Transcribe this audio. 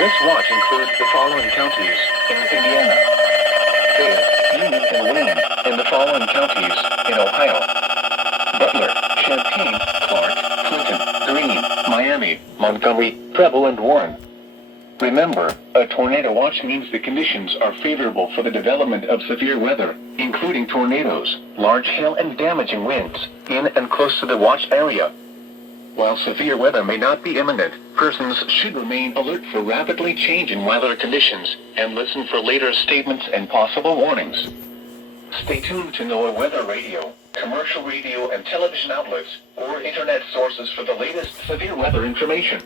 This watch includes the following counties in Indiana: Fayette, Union, and Wayne, and the following counties in Ohio: Butler, Champaign, Clark, Clinton, Greene, Miami, Montgomery, Preble, and Warren. Remember, a tornado watch means the conditions are favorable for the development of severe weather, including tornadoes, large hail, and damaging winds, in and close to the watch area. While severe weather may not be imminent, persons should remain alert for rapidly changing weather conditions and listen for later statements and possible warnings. Stay tuned to NOAA weather radio, commercial radio and television outlets, or internet sources for the latest severe weather information.